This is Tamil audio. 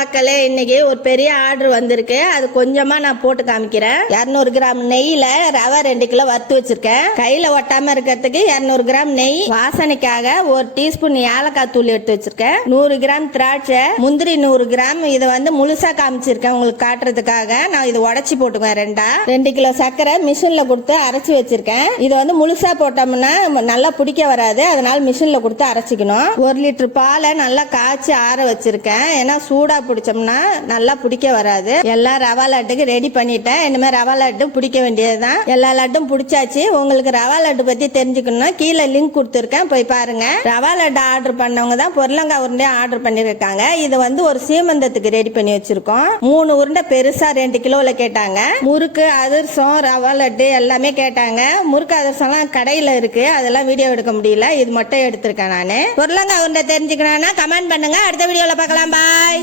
மக்களே, இன்னைக்கு ஒரு பெரிய ஆர்டர் வந்திருக்கு. அது கொஞ்சமா நான் போட்டு காமிக்கிறேன். 200 கிராம் நெய்ல ரவை 2 கிலோ வறுத்து வச்சிருக்கேன். கையில ஒட்டாம இருக்கிறதுக்கு 200 கிராம் நெய், வாசனைக்காக 1 டீஸ்பூன் ஏலக்காய் தூள் எடுத்து வச்சிருக்கேன். 100 கிராம் திராட்சை, முந்திரி 100 கிராம். இதை வந்து முழுசா காமிச்சிருக்கேன் உங்களுக்கு காட்டுறதுக்காக. நான் இது உடச்சி போட்டுக்குவேன் ரெண்டா. 2 கிலோ சர்க்கரை மிஷின்ல கொடுத்து அரைச்சி வச்சிருக்கேன். இது வந்து முழுசா போட்டோம்னா நல்லா பிடிக்க வராது, அதனால மிஷின்ல கொடுத்து அரைச்சிக்கணும். 1 லிட்டர் பாலை நல்லா காய்ச்சி ஆற வச்சிருக்கேன். ஏன்னா சூடா பிடிச்சோம்னா நல்லா பிடிக்க வராது. எல்லா ரவா லட்டுக்கு ரெடி பண்ணிட்டேன். இனிமேல் ரவா லட்டு பிடிக்க வேண்டியதுதான். எல்லா லட்டும் பிடிச்சாச்சு. உங்களுக்கு ரவா லட்டு பத்தி தெரிஞ்சுக்கணும்னா கீழே லிங்க் கொடுத்துருக்கேன், போய் பாருங்க. ரவா லட்டு ஆர்டர் பண்ணவங்க தான் பொருளங்காய் உருண்டை ஆர்டர் பண்ணிருக்காங்க. இது வந்து ஒரு சீமந்தத்துக்கு ரெடி பண்ணி வச்சிருக்கோம். 3 உருண்டை பெருசா 2 கிலோல கேட்டாங்க. முறுக்கு, அதிரசம், ரவா லட்டு எல்லாமே கேட்டாங்க. முறுக்கு அதிரசம்லாம் கடையில இருக்கு, அதெல்லாம் வீடியோ எடுக்க முடியல. இது மட்டும் எடுத்திருக்கேன் நானு. பொருளங்காய் உருண்டை தெரிஞ்சுக்கணும்னா கமெண்ட் பண்ணுங்க. அடுத்த வீடியோல பார்க்கலாம். பாய்.